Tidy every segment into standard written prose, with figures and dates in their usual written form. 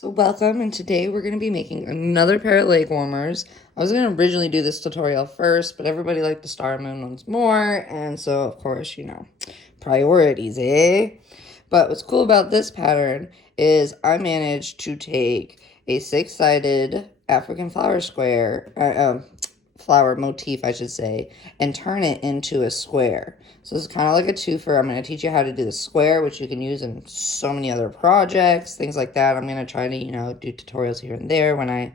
So welcome, and today we're going to be making another pair of leg warmers. I was going to originally do this tutorial first, but everybody liked the star moon ones more, and so of course, priorities, eh? But what's cool about this pattern is I managed to take a six-sided African flower square, flower motif, I should say, and turn it into a square. So this is kind of like a twofer. I'm going to teach you how to do the square, which you can use in so many other projects, things like that. I'm going to try to, do tutorials here and there when I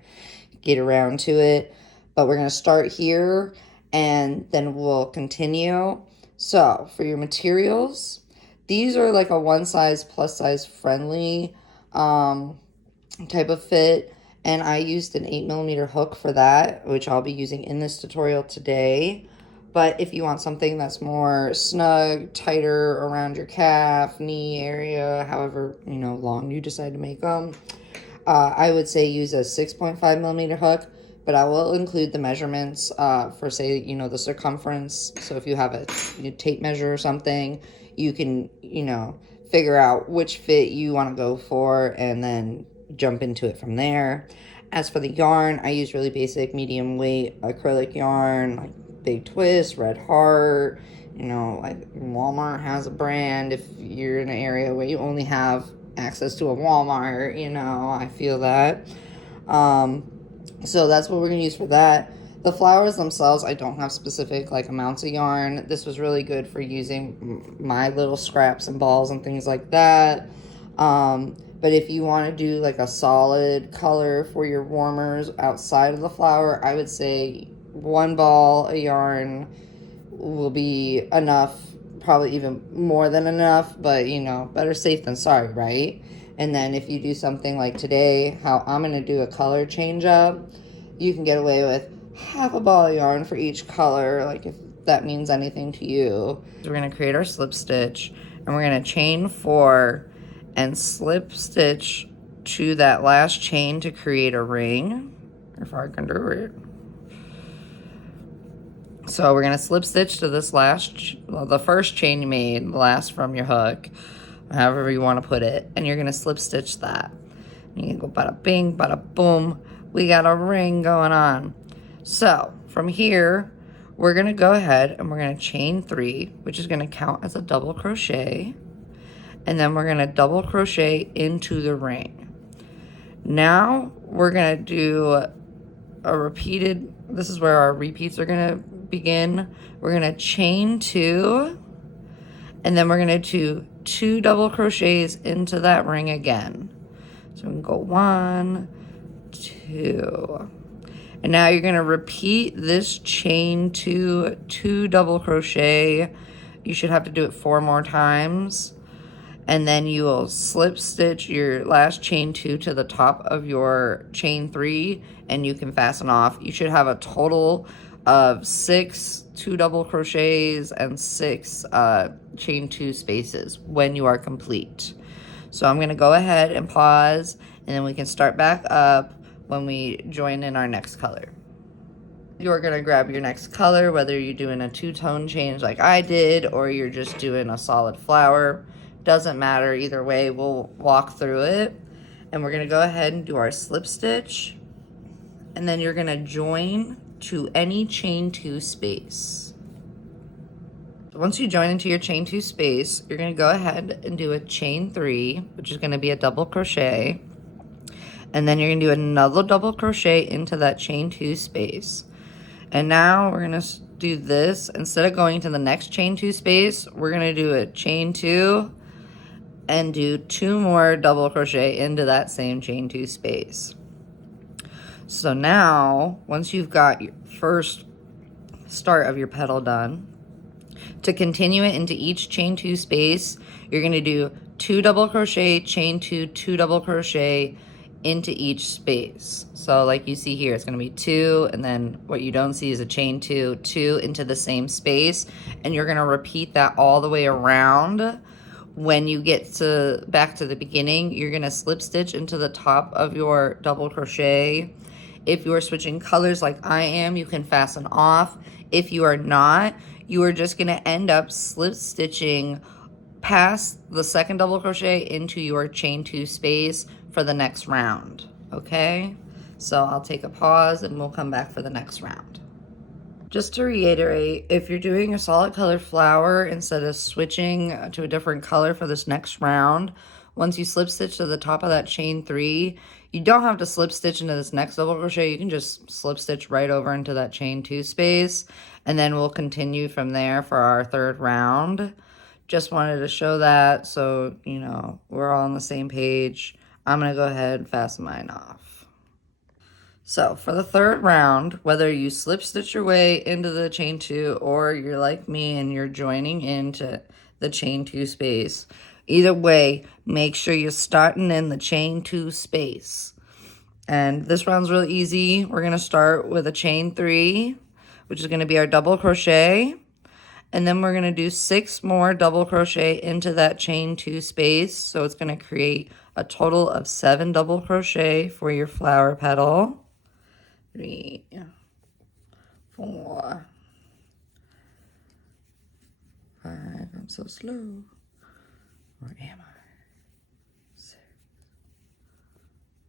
get around to it. But we're going to start here, and then we'll continue. So for your materials, these are like a one size plus size friendly type of fit. And I used an 8mm hook for that, which I'll be using in this tutorial today. But if you want something that's more snug, tighter around your calf, knee area, however, long you decide to make them, I would say use a 6.5mm hook. But I will include the measurements for, say, the circumference. So if you have a tape measure or something, you can, figure out which fit you want to go for and then jump into it from there. As for the yarn, I use really basic medium weight acrylic yarn, like Big Twist, Red Heart. Like Walmart has a brand if you're in an area where you only have access to a Walmart, I feel that. So that's what we're going to use for that. The flowers themselves, I don't have specific amounts of yarn. This was really good for using my little scraps and balls and things like that. But if you want to do a solid color for your warmers outside of the flower, I would say one ball of yarn will be enough, probably even more than enough, but better safe than sorry, right? And then if you do something like today, how I'm going to do a color change up, you can get away with half a ball of yarn for each color, if that means anything to you. So we're going to create our slip stitch, and we're going to chain 4 and slip stitch to that last chain to create a ring, if I can do it. So we're going to slip stitch to this the first chain you made, the last from your hook, however you want to put it, and you're going to slip stitch that. You can go bada bing, bada boom. We got a ring going on. So from here, we're going to go ahead and we're going to chain 3, which is going to count as a double crochet. And then we're going to double crochet into the ring. Now we're going to do a repeated, this is where our repeats are going to begin. We're going to chain 2, and then we're going to do 2 double crochets into that ring again. So we can go 1, 2. And now you're going to repeat this chain 2 double crochet. You should have to do it 4 more times. And then you will slip stitch your last chain 2 to the top of your chain 3, and you can fasten off. You should have a total of 6 2 double crochets and 6 chain 2 spaces when you are complete. So I'm going to go ahead and pause, and then we can start back up when we join in our next color. You're going to grab your next color, whether you're doing a 2-tone change like I did, or you're just doing a solid flower. Doesn't matter either way, we'll walk through it. And we're going to go ahead and do our slip stitch, and then you're going to join to any chain 2 space. Once you join into your chain 2 space, you're going to go ahead and do a chain 3, which is going to be a double crochet, and then you're going to do another double crochet into that chain 2 space. And now we're going to do this. Instead of going to the next chain 2 space, we're going to do a chain 2 and do 2 more double crochet into that same chain 2 space. So now, once you've got your first start of your petal done, to continue it into each chain 2 space, you're going to do 2 double crochet, chain 2, 2 double crochet into each space. So like you see here, it's going to be 2, and then what you don't see is a chain 2, 2 into the same space, and you're going to repeat that all the way around. When you get back to the beginning, you're going to slip stitch into the top of your double crochet. If you are switching colors like I am, you can fasten off. If you are not, you are just going to end up slip stitching pass the second double crochet into your chain 2 space for the next round, okay? So I'll take a pause and we'll come back for the next round. Just to reiterate, if you're doing a solid color flower, instead of switching to a different color for this next round, once you slip stitch to the top of that chain 3, you don't have to slip stitch into this next double crochet. You can just slip stitch right over into that chain 2 space, and then we'll continue from there for our third round. Just wanted to show that so, you know, we're all on the same page. I'm going to go ahead and fasten mine off. So for the third round, whether you slip stitch your way into the chain 2 or you're like me and you're joining into the chain 2 space, either way, make sure you're starting in the chain 2 space. And this round's real easy. We're going to start with a chain 3, which is going to be our double crochet. And then we're going to do 6 more double crochet into that chain 2 space. So it's going to create a total of 7 double crochet for your flower petal. 3, 4, 5, I'm so slow. Where am I? 6.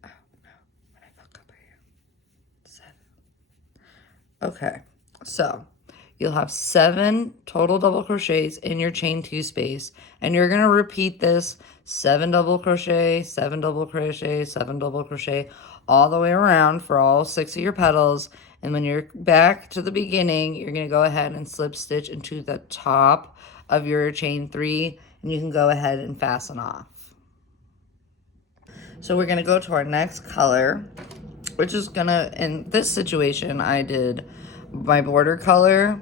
Oh, no. When I look up here. 7. Okay, so you'll have 7 total double crochets in your chain 2 space, and you're going to repeat this 7 double crochet, 7 double crochet, 7 double crochet, all the way around for all 6 of your petals. And when you're back to the beginning, you're going to go ahead and slip stitch into the top of your chain 3, and you can go ahead and fasten off. So we're going to go to our next color, which is going to, in this situation, I did my border color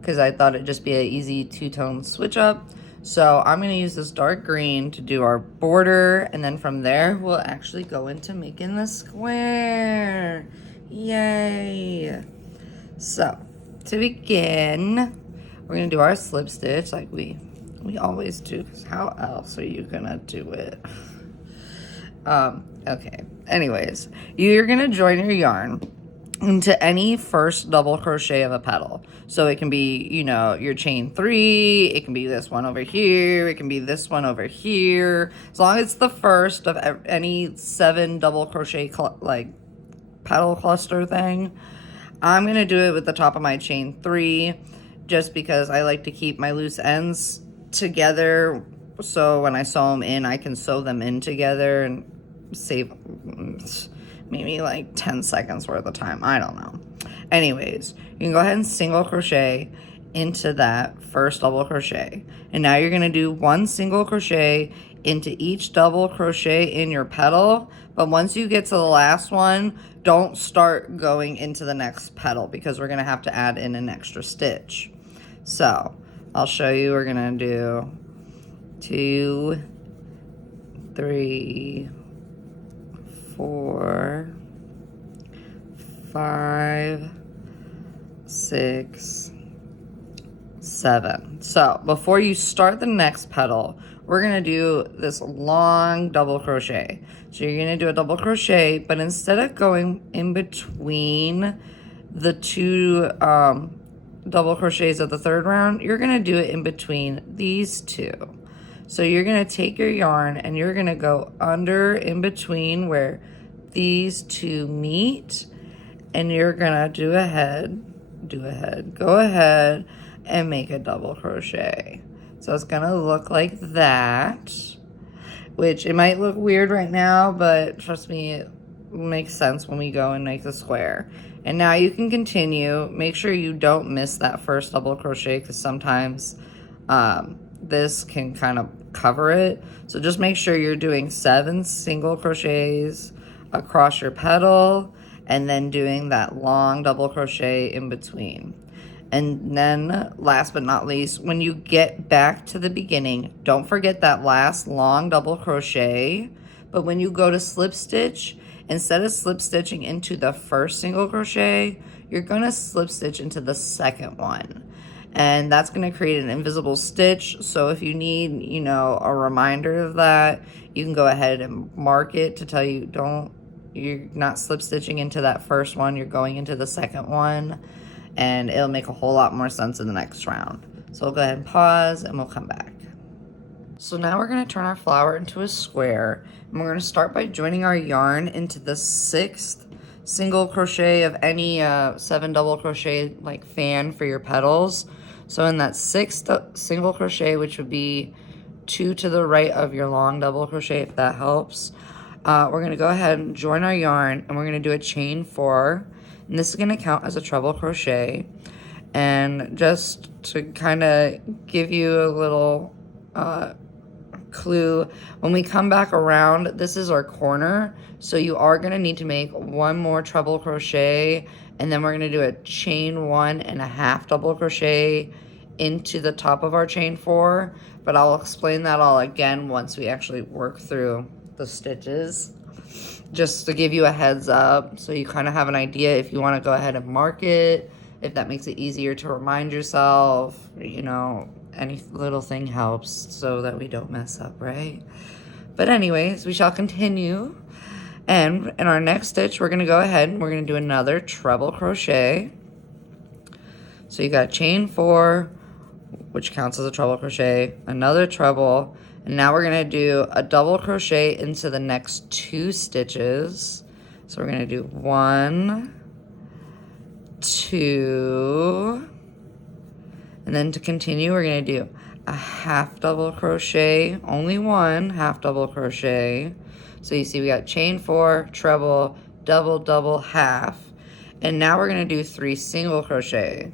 because I thought it'd just be an easy 2-tone switch up. So I'm going to use this dark green to do our border, and then from there we'll actually go into making the square. Yay! So to begin, we're going to do our slip stitch like we always do, because how else are you going to do it? Okay, anyways, you're going to join your yarn into any first double crochet of a petal. So it can be, you know, your chain 3, it can be this one over here, it can be this one over here. As long as it's the first of any 7 double crochet like petal cluster thing. I'm going to do it with the top of my chain 3 just because I like to keep my loose ends together, so when I sew them in, I can sew them in together and save maybe like 10 seconds worth of time. I don't know. Anyways, you can go ahead and single crochet into that first double crochet. And now you're going to do 1 single crochet into each double crochet in your petal. But once you get to the last one, don't start going into the next petal because we're going to have to add in an extra stitch. So I'll show you. We're going to do 2, 3, 4, 5, 6, 7. So before you start the next petal, we're going to do this long double crochet. So you're going to do a double crochet, but instead of going in between the 2 double crochets of the third round, you're going to do it in between these 2. So you're going to take your yarn and you're going to go under in between where these 2 meet, and you're going to go ahead and make a double crochet. So it's going to look like that, which it might look weird right now, but trust me, it makes sense when we go and make the square. And now you can continue. Make sure you don't miss that first double crochet because sometimes this can kind of cover it. So just make sure you're doing 7 single crochets across your petal and then doing that long double crochet in between. And then last but not least, when you get back to the beginning, don't forget that last long double crochet. But when you go to slip stitch, instead of slip stitching into the first single crochet, you're going to slip stitch into the second one. And that's going to create an invisible stitch. So if you need, you know, a reminder of that, you can go ahead and mark it to tell you you're not slip stitching into that first one, you're going into the second one, and it'll make a whole lot more sense in the next round. So we'll go ahead and pause and we'll come back. So now we're going to turn our flower into a square, and we're going to start by joining our yarn into the 6th single crochet of any 7 double crochet like fan for your petals. So in that 6th single crochet, which would be 2 to the right of your long double crochet, if that helps, we're going to go ahead and join our yarn, and we're going to do a chain 4, and this is going to count as a treble crochet. And just to kind of give you a little clue, when we come back around, this is our corner, so you are going to need to make 1 more treble crochet, and then we're going to do a chain 1 and a half double crochet into the top of our chain 4, but I'll explain that all again once we actually work through the stitches, just to give you a heads up so you kind of have an idea if you want to go ahead and mark it, if that makes it easier to remind yourself, you know. Any little thing helps so that we don't mess up, right? But anyways, we shall continue. And in our next stitch, we're going to go ahead and we're going to do another treble crochet. So you got chain 4, which counts as a treble crochet, another treble, and now we're going to do a double crochet into the next 2 stitches. So we're going to do 1, 2, and then to continue, we're going to do a half double crochet, only 1 half double crochet. So you see we got chain 4, treble, double, double, half. And now we're going to do 3 single crochet.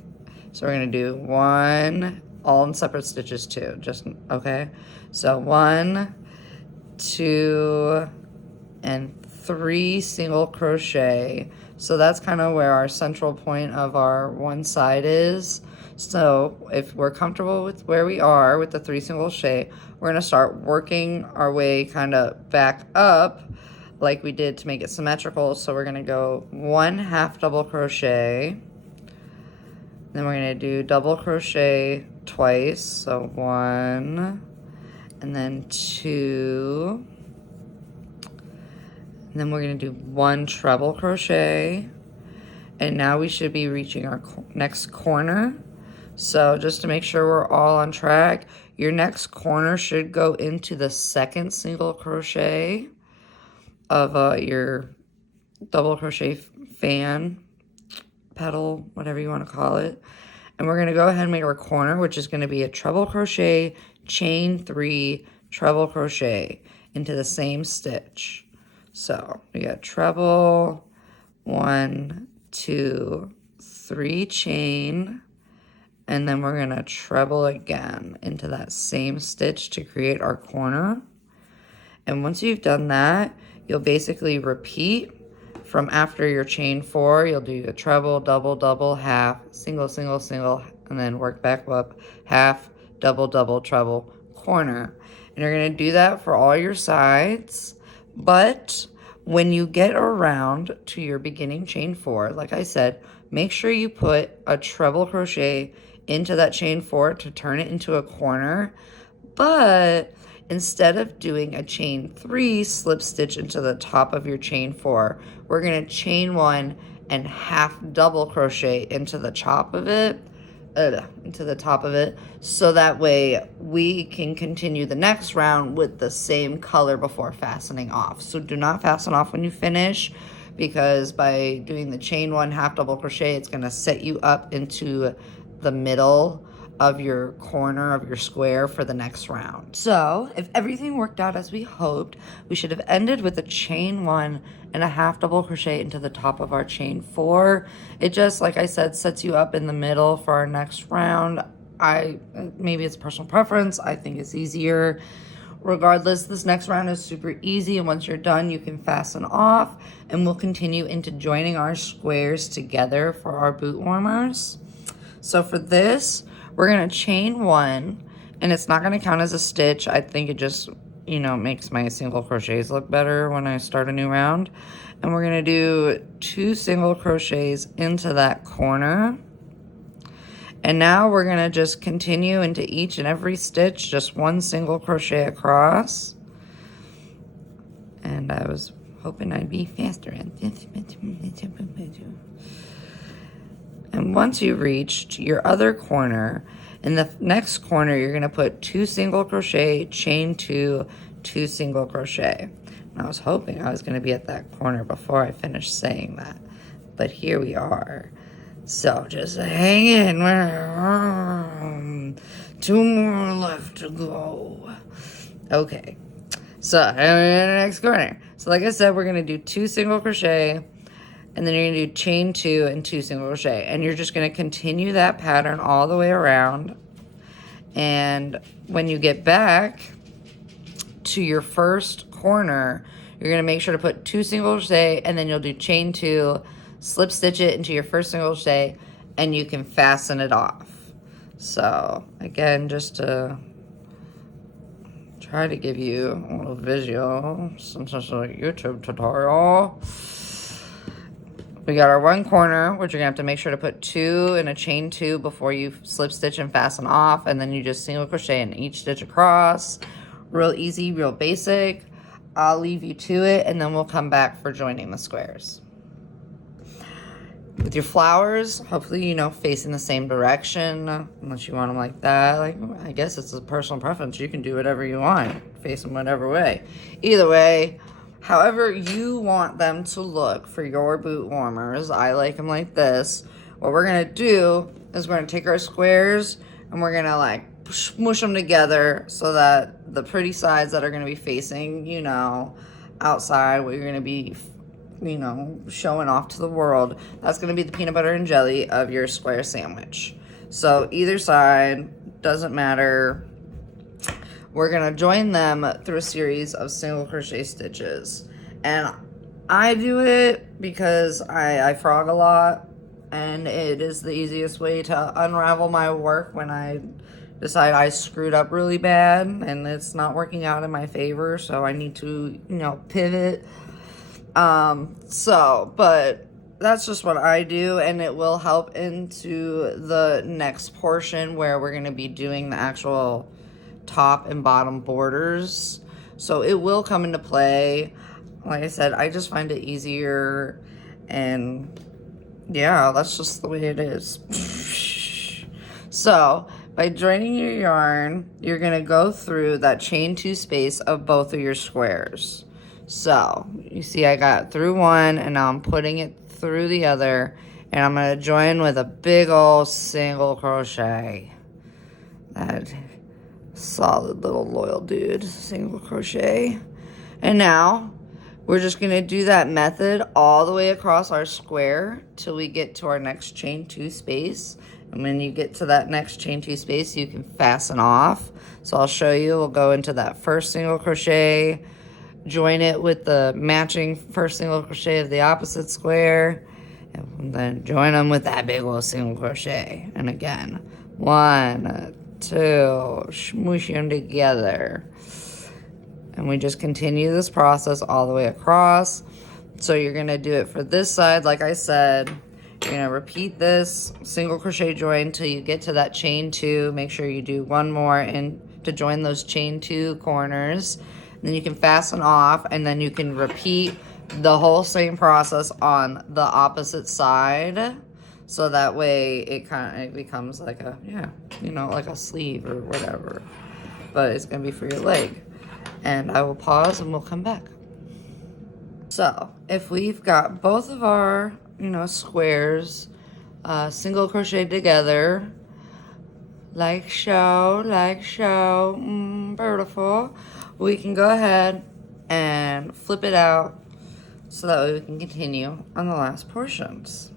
So we're going to do 1, all in separate stitches too, just, okay? So 1, 2, and 3 single crochet. So that's kind of where our central point of our one side is. So if we're comfortable with where we are with the 3 single crochet, we're going to start working our way kind of back up like we did to make it symmetrical. So we're going to go 1 half double crochet, then we're going to do double crochet twice, so 1 and then 2, and then we're going to do 1 treble crochet, and now we should be reaching our next corner. So just to make sure we're all on track, your next corner should go into the 2nd single crochet of your double crochet fan, petal, whatever you want to call it. And we're going to go ahead and make our corner, which is going to be a treble crochet, chain 3, treble crochet into the same stitch. So we got treble, 1, 2, 3 chain, and then we're going to treble again into that same stitch to create our corner. And once you've done that, you'll basically repeat from after your chain 4. You'll do a treble, double, double, half, single, single, single, and then work back up, half, double, double, treble, corner. And you're going to do that for all your sides. But when you get around to your beginning chain 4, like I said, make sure you put a treble crochet into that chain 4 to turn it into a corner. But instead of doing a chain 3 slip stitch into the top of your chain 4, we're going to chain 1 and half double crochet into the top of it, so that way we can continue the next round with the same color before fastening off. So do not fasten off when you finish, because by doing the chain 1 half double crochet, it's going to set you up into the middle of your corner of your square for the next round. So if everything worked out as we hoped, we should have ended with a chain 1 and a half double crochet into the top of our chain 4. It just, like I said, sets you up in the middle for our next round. Maybe it's personal preference. I think it's easier. Regardless, this next round is super easy, and once you're done, you can fasten off, and we'll continue into joining our squares together for our boot warmers. So for this, we're going to chain 1, and it's not going to count as a stitch. I think it just, makes my single crochets look better when I start a new round. And we're going to do 2 single crochets into that corner. And now we're going to just continue into each and every stitch, just 1 single crochet across. And I was hoping I'd be faster at this. And once you've reached your other corner, in the next corner, you're going to put 2 single crochet, chain 2, 2 single crochet. And I was hoping I was going to be at that corner before I finished saying that. But here we are. So just hang in. 2 more left to go. Okay. So in the next corner. So like I said, we're going to do 2 single crochet. And then you're going to do chain 2 and 2 single crochet. And you're just going to continue that pattern all the way around. And when you get back to your first corner, you're going to make sure to put 2 single crochet. And then you'll do chain 2, slip stitch it into your first single crochet. And you can fasten it off. So again, just to try to give you a little visual, some sort of YouTube tutorial. We got our one corner, which you're gonna have to make sure to put 2 in a chain 2 before you slip stitch and fasten off, and then you just single crochet in each stitch across. Real easy, real basic. I'll leave you to it, and then we'll come back for joining the squares. With your flowers, hopefully, you know, facing the same direction, unless you want them like that. Like, I guess it's a personal preference. You can do whatever you want, face them whatever way. Either way, however you want them to look for your boot warmers, I like them like this. What we're going to do is we're going to take our squares and we're going to like smush them together so that the pretty sides that are going to be facing, you know, outside, what you're going to be, you know, showing off to the world, that's going to be the peanut butter and jelly of your square sandwich. So either side, doesn't matter. We're going to join them through a series of single crochet stitches. And I do it because I frog a lot, and it is the easiest way to unravel my work when I decide I screwed up really bad and it's not working out in my favor, so I need to, you know, pivot. But that's just what I do, and it will help into the next portion where we're going to be doing the actual top and bottom borders. So it will come into play. Like I said, I just find it easier, and yeah, that's just the way it is. So by joining your yarn, you're going to go through that chain 2 space of both of your squares. So you see I got through one, and now I'm putting it through the other, and I'm going to join with a big old single crochet. That solid little loyal dude, single crochet. And now we're just going to do that method all the way across our square till we get to our next chain 2 space. And when you get to that next chain 2 space, you can fasten off. So I'll show you. We'll go into that first single crochet, join it with the matching first single crochet of the opposite square, and then join them with that big old single crochet. And again, 1, 2, smoosh them together. And we just continue this process all the way across. So you're going to do it for this side, like I said. You're going to repeat this single crochet join till you get to that chain 2. Make sure you do one more in to join those chain 2 corners. Then you can fasten off, and then you can repeat the whole same process on the opposite side. So that way it becomes like a, yeah, you know, like a sleeve or whatever. But it's going to be for your leg. And I will pause and we'll come back. So if we've got both of our, you know, squares single crochet together, like so, beautiful. We can go ahead and flip it out so that way we can continue on the last portions.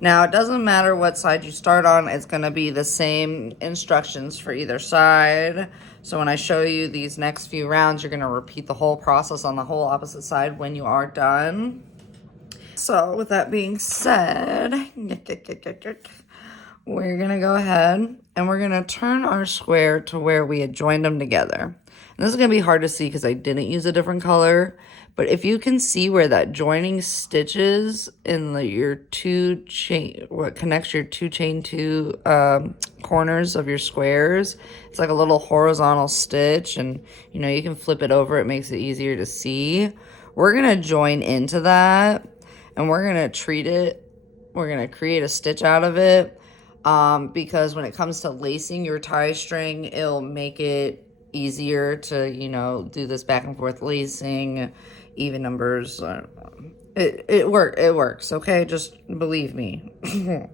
Now, it doesn't matter what side you start on. It's going to be the same instructions for either side. So when I show you these next few rounds, you're going to repeat the whole process on the whole opposite side when you are done. So with that being said, we're going to go ahead and we're going to turn our square to where we had joined them together. And this is going to be hard to see because I didn't use a different color. But if you can see where that joining stitches in your what connects your 2 chain 2 corners of your squares, it's like a little horizontal stitch, and you know, you can flip it over. It makes it easier to see. We're going to join into that, and we're going to treat it we're going to create a stitch out of it, because when it comes to lacing your tie string, it'll make it easier to, you know, do this back and forth lacing, even numbers. It works, okay? Just believe me. And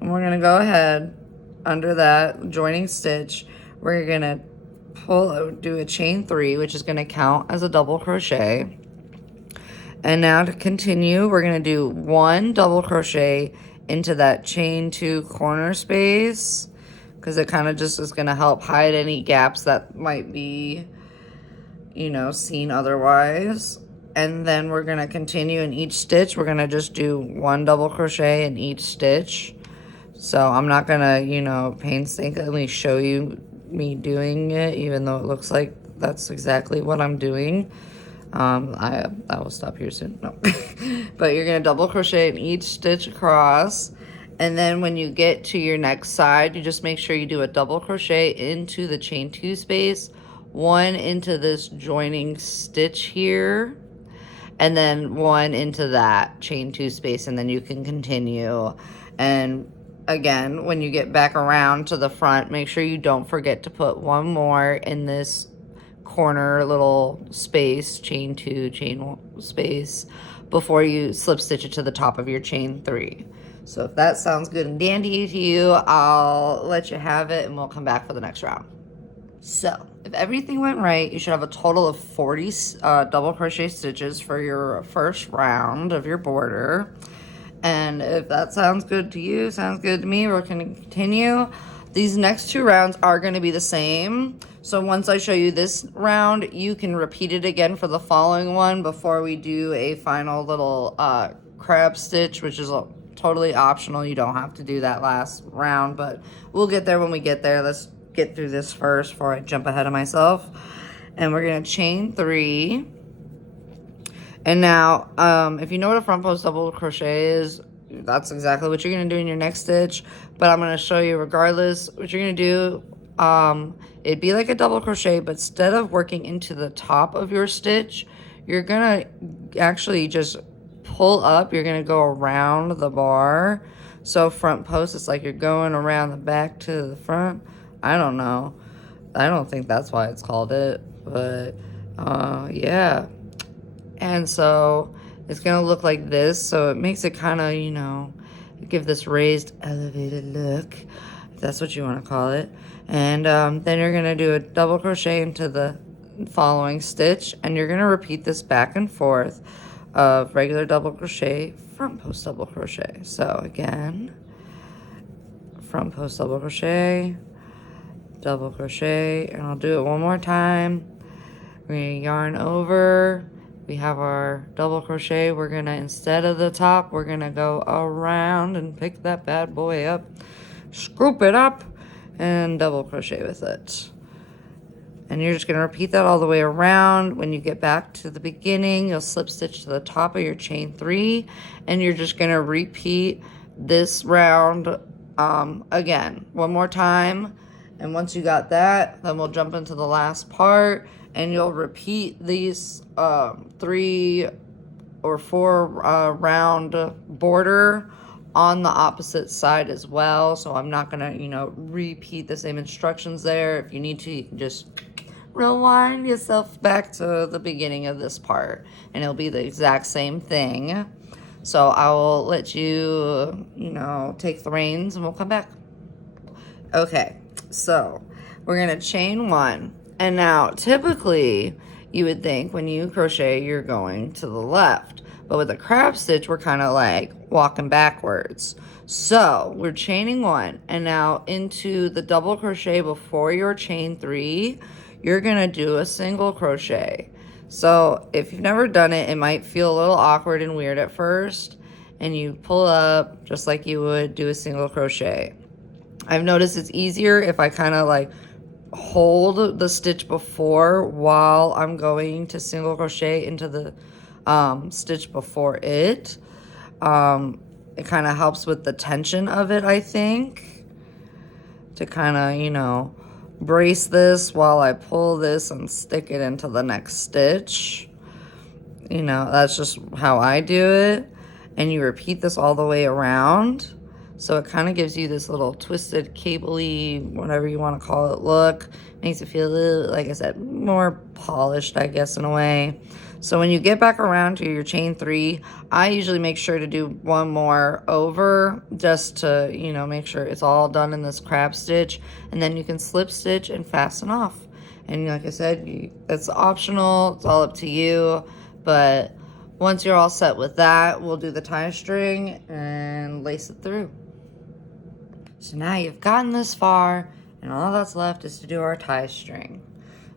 we're going to go ahead under that joining stitch. We're going to do a chain 3, which is going to count as a double crochet. And now to continue, we're going to do 1 double crochet into that chain 2 corner space, because it kind of just is going to help hide any gaps that might be, you know, seen otherwise. And then we're going to continue in each stitch. We're going to just do 1 double crochet in each stitch. So I'm not going to, you know, painstakingly show you me doing it, even though it looks like that's exactly what I'm doing. I will stop here soon. No. But you're going to double crochet in each stitch across. And then when you get to your next side, you just make sure you do a double crochet into the chain 2 space, 1 into this joining stitch here, and then 1 into that chain 2 space, and then you can continue. And again, when you get back around to the front, make sure you don't forget to put 1 more in this corner little space, chain 2 chain space, before you slip stitch it to the top of your chain 3. So if that sounds good and dandy to you, I'll let you have it and we'll come back for the next round. So if everything went right, you should have a total of 40 double crochet stitches for your first round of your border. And if that sounds good to you, sounds good to me, we're going to continue. These next 2 rounds are going to be the same. So once I show you this round, you can repeat it again for the following one before we do a final little crab stitch, which is totally optional. You don't have to do that last round, but we'll get there when we get there. Let's get through this first before I jump ahead of myself. And we're going to chain 3. And now, if you know what a front post double crochet is, that's exactly what you're going to do in your next stitch. But I'm going to show you regardless what you're going to do. It'd be like a double crochet, but instead of working into the top of your stitch, you're going to actually just pull up. You're going to go around the bar. So front post, it's like you're going around the back to the front. I don't know. I don't think that's why it's called it. But, yeah. And so it's going to look like this. So it makes it kind of, you know, give this raised, elevated look, if that's what you want to call it. And then you're going to do a double crochet into the following stitch. And you're going to repeat this back and forth of regular double crochet, front post double crochet. So again, front post double crochet, and I'll do it one more time. We're going to yarn over. We have our double crochet. We're going to, instead of the top, we're going to go around and pick that bad boy up, scoop it up, and double crochet with it. And you're just going to repeat that all the way around. When you get back to the beginning, you'll slip stitch to the top of your chain 3, and you're just going to repeat this round again, one more time. And once you got that, then we'll jump into the last part. And you'll repeat these 3 or 4 round border on the opposite side as well. So I'm not gonna, you know, repeat the same instructions there. If you need to, you can just rewind yourself back to the beginning of this part, and it'll be the exact same thing. So I will let you, you know, take the reins, and we'll come back. Okay, so we're gonna chain 1. And now, typically, you would think when you crochet, you're going to the left. But with a crab stitch, we're kind of like walking backwards. So, we're chaining 1. And now, into the double crochet before your chain 3, you're going to do a single crochet. So, if you've never done it, it might feel a little awkward and weird at first. And you pull up just like you would do a single crochet. I've noticed it's easier if I kind of like hold the stitch before while I'm going to single crochet into the stitch before it. It kind of helps with the tension of it, I think, to kind of, you know, brace this while I pull this and stick it into the next stitch. You know, that's just how I do it. and you repeat this all the way around. So it kind of gives you this little twisted, cable-y, whatever you want to call it, look. Makes it feel a little, like I said, more polished, I guess, in a way. So when you get back around to your chain 3, I usually make sure to do one more over just to, you know, make sure it's all done in this crab stitch. And then you can slip stitch and fasten off. And like I said, it's optional. It's all up to you. But once you're all set with that, we'll do the tie string and lace it through. So now you've gotten this far, and all that's left is to do our tie string.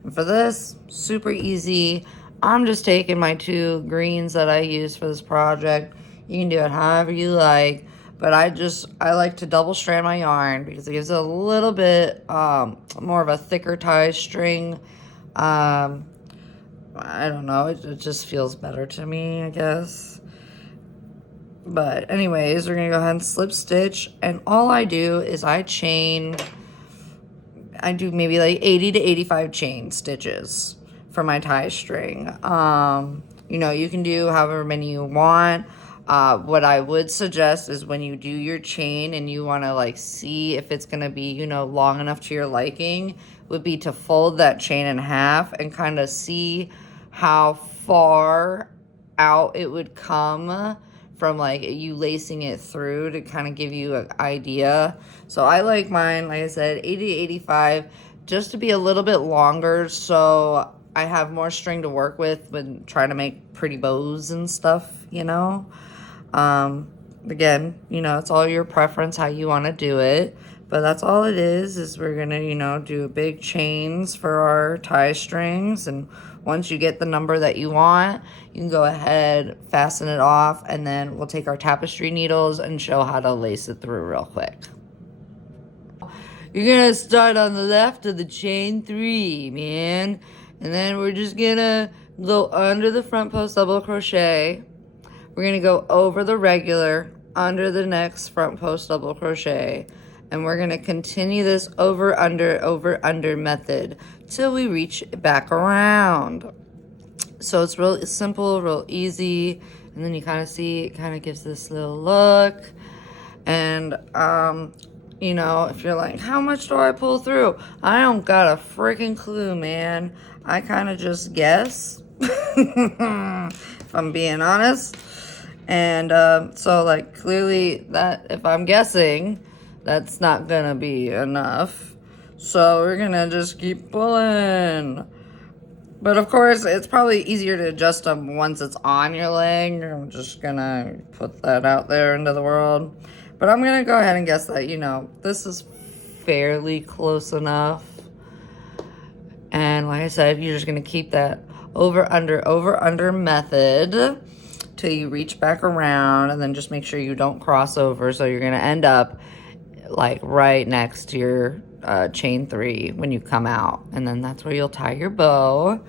And for this, super easy. I'm just taking my 2 greens that I use for this project. You can do it however you like, but I like to double strand my yarn because it gives it a little bit more of a thicker tie string. I don't know, it just feels better to me, I guess. But anyways, we're gonna go ahead and slip stitch, and all I do is I do maybe like 80 to 85 chain stitches for my tie string. You know, you can do however many you want. What I would suggest is when you do your chain and you want to like see if it's going to be, you know, long enough to your liking, would be to fold that chain in half and kind of see how far out it would come from like you lacing it through to kind of give you an idea. So I like mine, like I said, 80 to 85, just to be a little bit longer so I have more string to work with when trying to make pretty bows and stuff, you know. Again, you know, it's all your preference how you want to do it, but that's all it is we're gonna, you know, do big chains for our tie strings, and once you get the number that you want, you can go ahead, fasten it off, and then we'll take our tapestry needles and show how to lace it through real quick. You're gonna start on the left of the chain 3, man, and then we're just gonna go under the front post double crochet. We're gonna go over the regular, under the next front post double crochet, and we're gonna continue this over under method till we reach back around. So it's real simple, real easy, and then you kind of see it kind of gives this little look. And you know, if you're like, how much do I pull through? I don't got a freaking clue, man. I kind of just guess, if I'm being honest. And so like clearly that if I'm guessing, that's not gonna be enough. So we're gonna just keep pulling. But of course, it's probably easier to adjust them once it's on your leg. I'm just gonna put that out there into the world. But I'm gonna go ahead and guess that, you know, this is fairly close enough. And like I said, you're just gonna keep that over under method till you reach back around, and then just make sure you don't cross over. So you're gonna end up like right next to your chain 3 when you come out, and then that's where you'll tie your bow.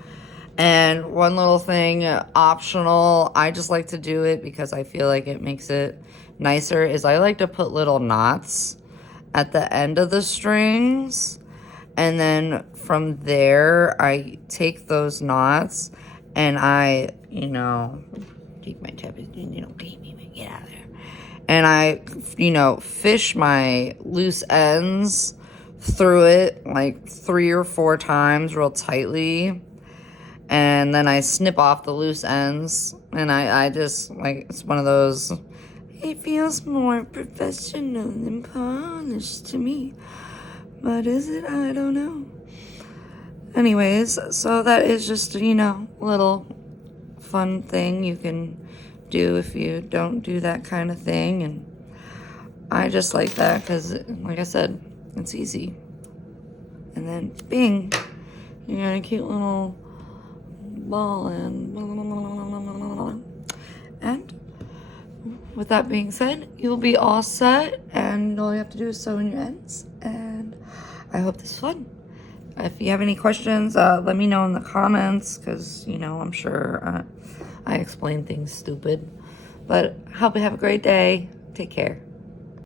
And one little thing, optional, I just like to do it because I feel like it makes it nicer, is I like to put little knots at the end of the strings, and then from there I take those knots and I, you know, take my tapestry, you know, get out of there. And I, you know, fish my loose ends through it like 3 or 4 times real tightly. And then I snip off the loose ends. And I just, like, it's one of those, it feels more professional than polished to me. But is it? I don't know. Anyways, so that is just, you know, a little fun thing you can do if you don't do that kind of thing. And I just like that because, like I said, it's easy. And then bing, you got a cute little ball. And with that being said, you'll be all set, and all you have to do is sew in your ends. And I hope this is fun. If you have any questions, let me know in the comments, because, you know, I'm sure I explain things stupid. But hope you have a great day. Take care.